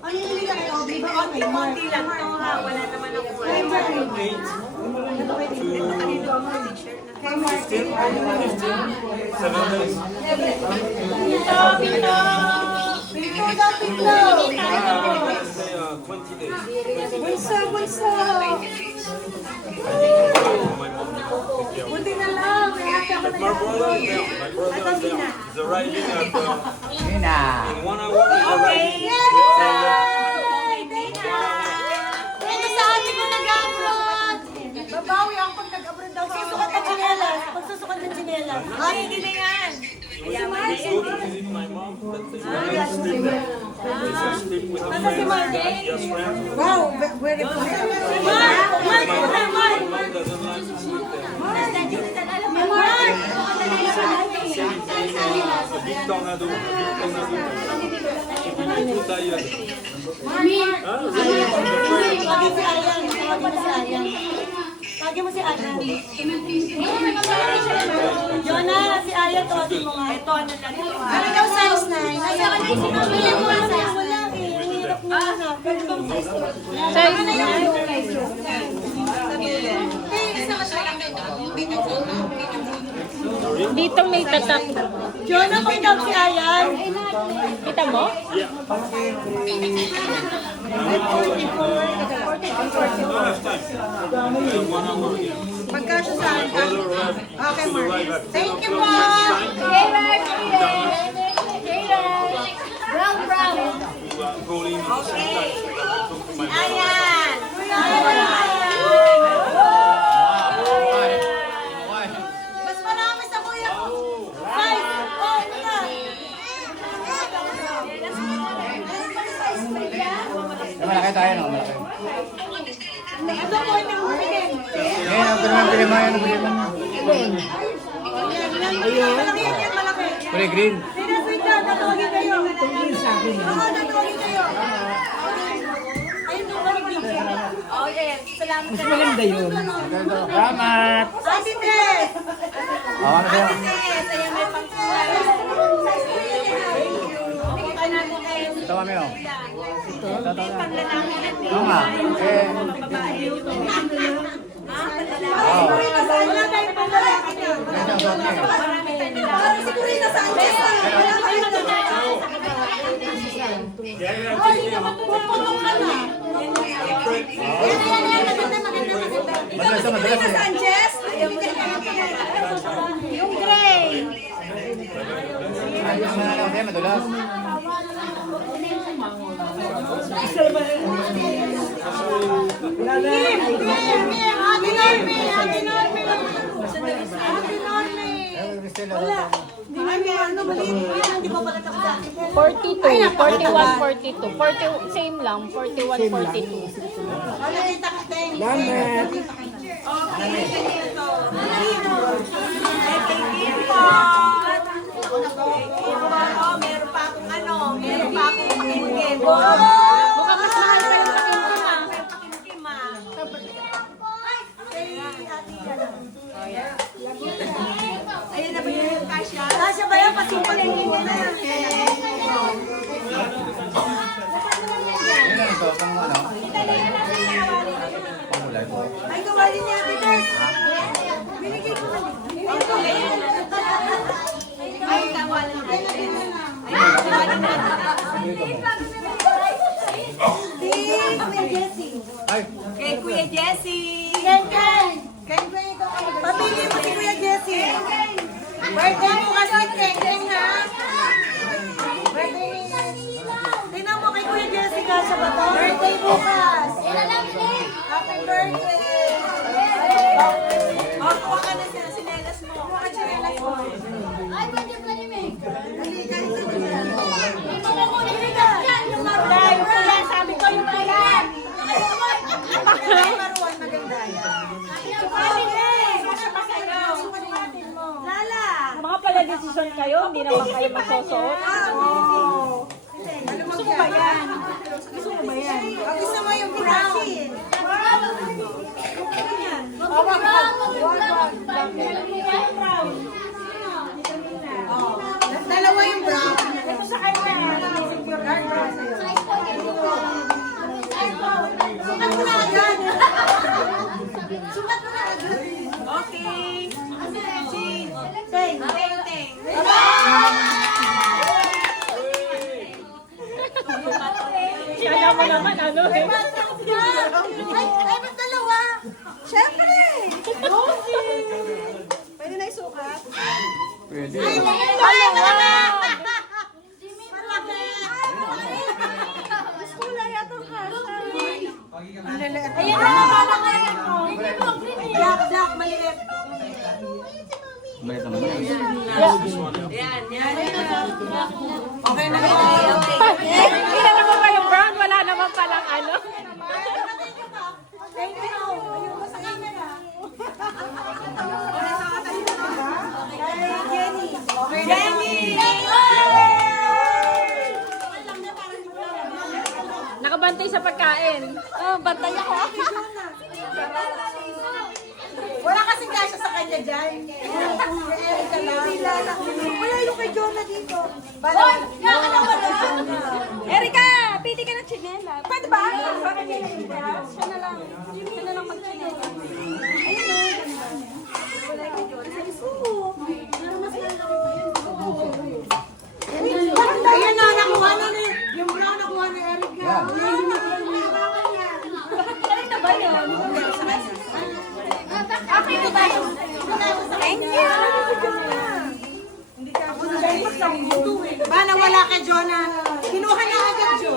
Ano yung hindi kayo? Di ba okay? Konti lang to ha. Wala naman ako. Kay Martin. Kay Martin. Seven days. Pito, pito. Pito daw, pito. Say uh, 20 days. Bunso, bunso. My Buti na lang. May ate ako My brother is there. My brother is arriving at uh, Nina. in one hour. Arriving. Yay! Thank you! Thank you sa ate ko nag-abroad. Babawi ako pag nag-abroad daw. Susukat ng chinelas. Pagsusukat ng chinelas. Ay, hindi na yan. To visit my mom. But he's going to sleep there. He's going to sleep with a Nasa si. Mark. Wow, very good. Mark! Mark! Mark! Mark! Big tornado. Big tornado. Big tayo. Lagi mo si Ayan. Jona, si Ayan, tuwatin mo nga. Ito, ano lang ito. Ano daw size 9? Nasa ka din, sinamili mo ang size. Wala eh. Ang hirap mo. Size dito may tatak. Jonah, kung daw si Ayan. Kita mo? Magkasya sa akin. Brother arrived. Okay, Mark. Thank you po. Brown, brown. in at the same time. Talk to my brother. Ayan. Mas marami sa kuya ko. Five. Oh, ito na. Malaki tayo, no? Malaki. Ito po, ito po. Ngayon, ang pinamang pili mo yan, pili mo. Malaki yan, yan, malaki. Kulay green. Sino sweet yan? Tatawagin kayo. Tatawagin sa akin. Oo, tatawagin kayo. Ayun, tatawagin kayo. Oh, yes. Salamat Mas maganda yun. Salamat. Ate Tess! Oo, ano sa'yo? Yes, ayan may kayo. Ito kami, oh. Ito, ito. Panglalaki na Oo nga. Eh, babae. Ha? wow. Wala tayong panglalaki eh. Marami tayo nila. Parang si Corina Sanchez. Wala tayong Ay, puputok ka na. Yan. Madalas na, madalas eh. Sanchez? Yung gray. Ay, yung mga lang, Kim, Kim. Ate Norme, Ate Norme. Ate Norme. Eh, Cristela, Wala. Di ba may ano, maliit yan. Hindi pa pala tapos sa akin. 42, 41, 42. 40, same lang, 41, 42. Ano yung takateng? Lamet. Oh, meron pa akong ano, meron pa akong pakimkim. Mukhang mas mahal pa yung takimkim ah. Pakimkim ah. Ayan na ba yan? Pasimpalin mo na lang ito, pang ano? Pangulay po. Ay, kawali niya, Ate Tess. Binigay ko na. Ay, kawalan na. Si Kuya Jessie. Ay, Kay Kuya Jessie. Ken, Ken. Ken, Ken, ikaw ka. Pamili mo si Kuya Jessie. Birthday mo kasi Ken, Ken ha. Birthday ni... Tingnan mo kay Kuya Jessie ka sa bato. Birthday bukas. Happy birthday. Oh, kuha ka na sila, sinelas mo. Kuha ka chinelas mo. Dali, kahit sa dyan. Yung pula, yung pula, sabi ko yung pula. Yung maruan, maganda yan. Lala. Mga pala desisyon kayo, hindi naman kayo masusuot. Gusto mo ba yan? Gusto mo ba yan? O, gusto mo yung pinashi? Oh, wag, wag, wag, wag. Brown. Oh, dalawa yung brown. Ito sa kanya. Dark brown sa'yo. Sumat mo na agad. Okay. Balik naman yan. Yan, yan. Okay na yun. Kilala mo ba yung brown? Wala naman palang ano. Thank you. Ayun mo sa camera. Jenny. Jenny! Nakabantay sa pagkain. Oh, bantay ako. Wala kasing kasya sa kanya dyan. Wala yung kay Jonah dito. Hoy! Kaya ka Erika! Pili ka ng chinela. Pwede ba? Siya na lang. Siya na lang mag-chinela. Ayun o. Wala kay Jonah. Oo. Mas Ayun na, nakuha na ni. Yung brown nakuha ni Erika. Yan. Kaya na ba yun? Okay na ba yun? Thank you. Ba, Jonah. Kinuha na agad, John.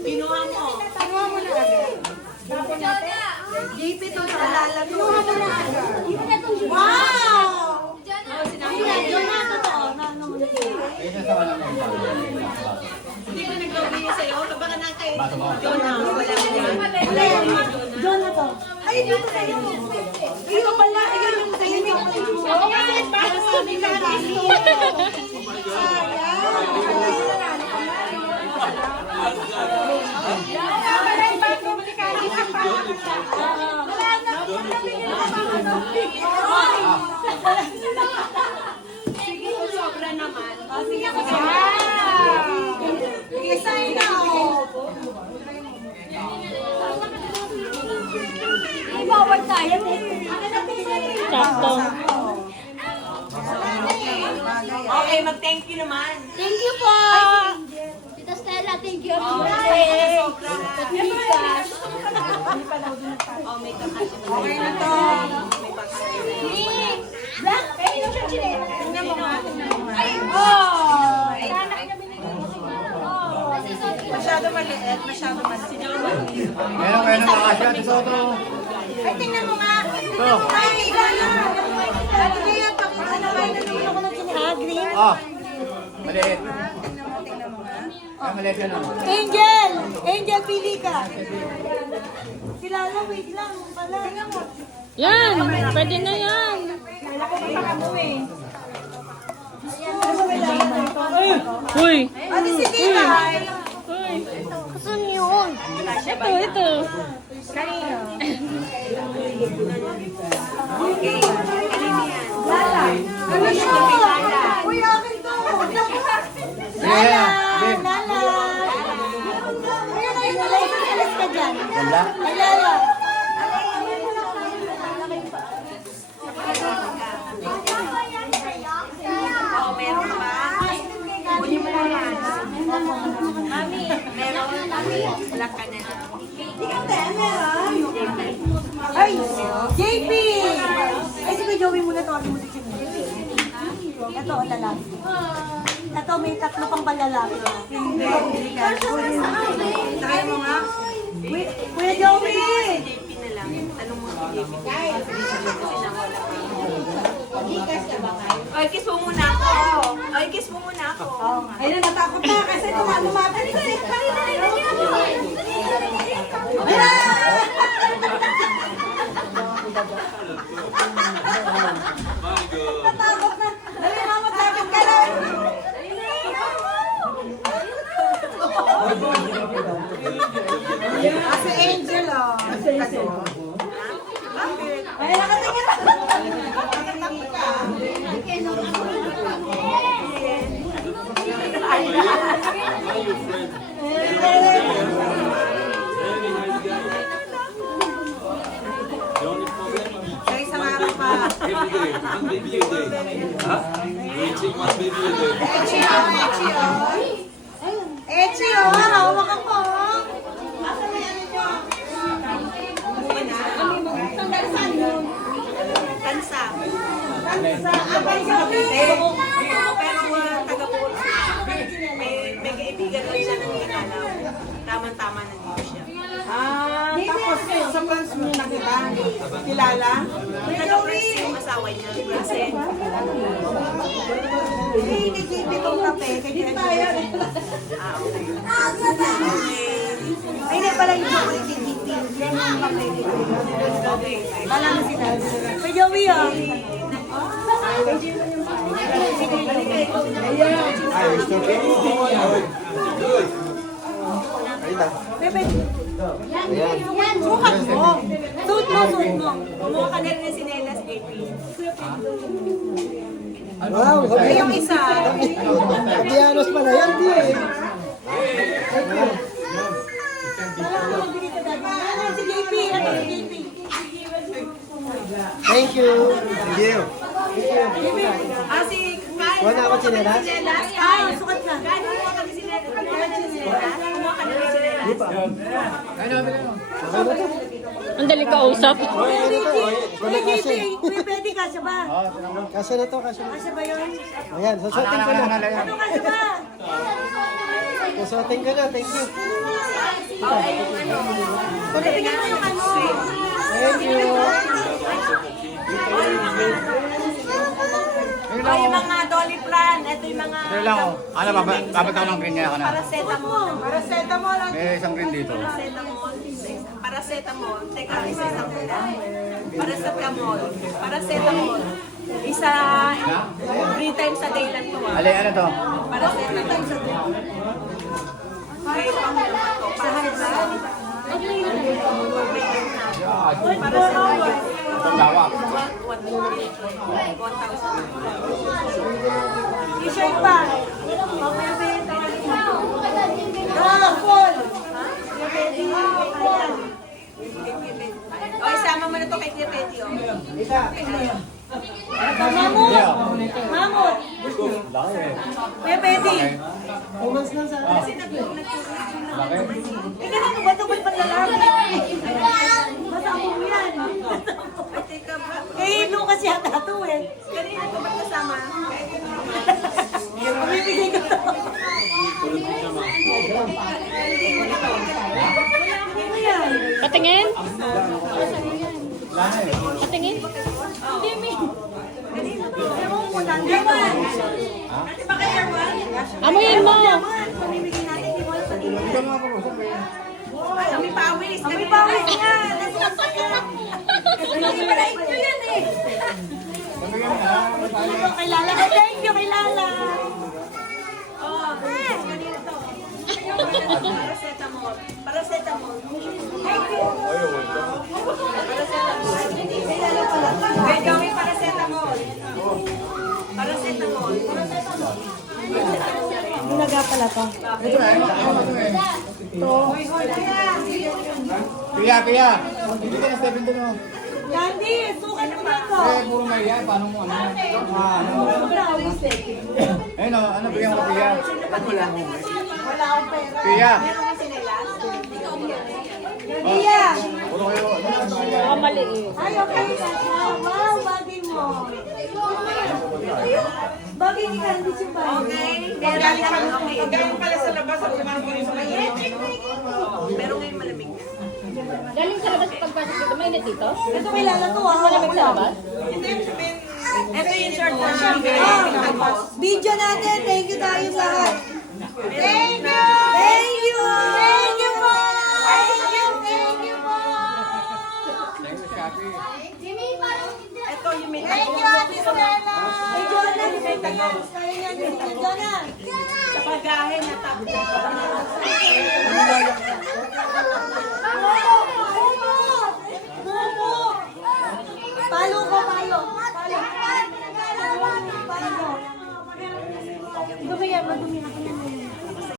Kinuha mo. Kinuha mo na agad. JP to sa lalag. Kinuha mo na agad. Wow! Ayan, totoo. Na, ano na. Ayun na yan. Hindi ko niya sa'yo. Baka na kay. Jonah. Wala na yan. Wala yan. Jonah to. Ay, dito na yun. Ikaw pala. Ikaw yung sabi ka dito. Sige, sobra naman. Isa na, oh. Ay, bawal tayo. Sakto. Okay, mag-thank you naman. Thank you po! Tita Stella, thank you. Okay, sobra. Bigas. Oh, may kakasya na. Okay na to. Black, kayo yung siya chinela. Tingnan mo nga. Ay, Oh! oh. Maliit, masyado maliit. Meron kayo ng makasya. Ito Soto. Ay, tingnan mo nga. Tingnan mo nga. Ikaw na. Ate kaya, pakita na kayo. Nagawin ako ng chinela. Ah, green. Oh. Maliit. Ay, maliit yan oh. Angel! Angel, pili ka. Kilala, wait lang. Pala. Tingnan mo. Yan, pwede na yan. Kala ko baka mo eh. Uy, Ate si Tita. Uy. Gusto niyo yun. Ito, ito. Lala. Ano siya? Uy, akin to. Lala. Lala. Ayun, ayun, ayun. Alis ka dyan. Lala. Oh, meron ba? Kunin mo na yan. Mami, meron. Black ka na lang. Ay, JP! Ay, sige, Joey muna to. Ano mo si? Ito, ang lalaki. Ito, may tatlo pang palalaki. Hindi. Try mo nga. Kuya Joey! JP na lang. Tanong mo si JP. Ka. Ay, kiss mo muna ako. Ay, kiss mo muna ako. Ay, na, natakot na kasi tumatumatan. Ay, ay, ay, ka lang. Ah, si Angel, oh. Bakit? Ay, nakatingin Hi, your friend. Very nice guy. The only problem, Sa isang araw pa. Every day, one baby a day. You take one baby a day. Echi, oh, Echi, oh. Beshi, oh. Hawak ako. Asa may ano nyo? Sandalisan yun. Tansa. Sa abay sa Pero, pero uh, taga po. May, kaibigan lang siya ng kinalaw. Tama-tama na. Ah, France mo nakita? Kilala? Taga-press yung asawa niya. Kasi, Hey, nagsipi tong kape. Tayo. ah, okay. Ay, hindi pala yung GP. Yan yung kape. Okay. Wala na sila. Kay Joey, oh. Bebe, sukat mo. Suit mo, suit mo. Kumuha ka na rin ng sinelas, JP. Eh, yung isa. Dianos pala yan, di eh. Ano, ano? Thank you. Thank you. Ah, si Kyle. Wala ako chinelas? Sinelas. Ah, sukat ka. Kyle, kumuha ka ng sinelas. Kumuha ka ng sinelas. Kumuha ka ng sinelas. Ang dali ka usap. Kuya Kuya JP, Kuya Betty, kasya ba? Kasya na to, kasya na. Kasya ba yun? Ayan, susutin ko na. Ano kasya ba? Susutin ko na, thank you. Pagkatingin mo yung ano. Thank you. Oh, yung mga dolly plan. Ito yung mga... Pero lang ako. Ano, baba- babataw ng green niya ako na. Paracetamol. Paracetamol lang. May isang green dito. Paracetamol. Paracetamol. Teka, isa-isa ko lang. Paracetamol. Paracetamol. Isa, three times a day lang to. ah. Ali, ano to? Paracetamol. Okay, Sa high Paracetamol. Dawa. 1,000. T-shirt pa. Ah, full. O, isama mo na to kay Kuya Betty, oh. Mamut. Mamut. Kuya Betty. Umas lang sa Eh, ganun ba ito? Ba't lalaki? Masama mo yan. Ay, teka ba? Eh, Lucas yata ito eh. Kanina ko ba kasama? Pamibigay ko to. Yan? Patingin? Patingin? Hindi, one? Amoyin mo. Pamimigay sa tingin. Kami pawis. Kami pa ulit nga. Hindi pala ito yan eh. Ito kay Lala. Oh, Thank you kay Lala. Oh, kanina to. Paracetamol. Paracetamol. Thank you. Kay Joey, paracetamol. Paracetamol. Bulaga pala to. Pia, Pia. Hindi ka na 7 doon, oh. Candy, sukat mo dito. Eh, puro may yan. Paano mo, ano? Ah, ano? Ayun, oh, ano bigyan ko, Pia? Wala akong pera. Pia. Meron kasi nila. Iya. Puro kayo, ano? ano yan? Baka maliit. Ay, okay. Wow, wow, bagay mo. Bagay ni Candy yung bagay. Okay. Galing pala sa labas. Pero ngayon malamig. Galing sa labas pagpasok dito. Mainit dito? Ito may lala to ah. Malamig sa labas? Ito yung short na. Ah, video natin. Thank you tayo sa lahat. Thank you! Thank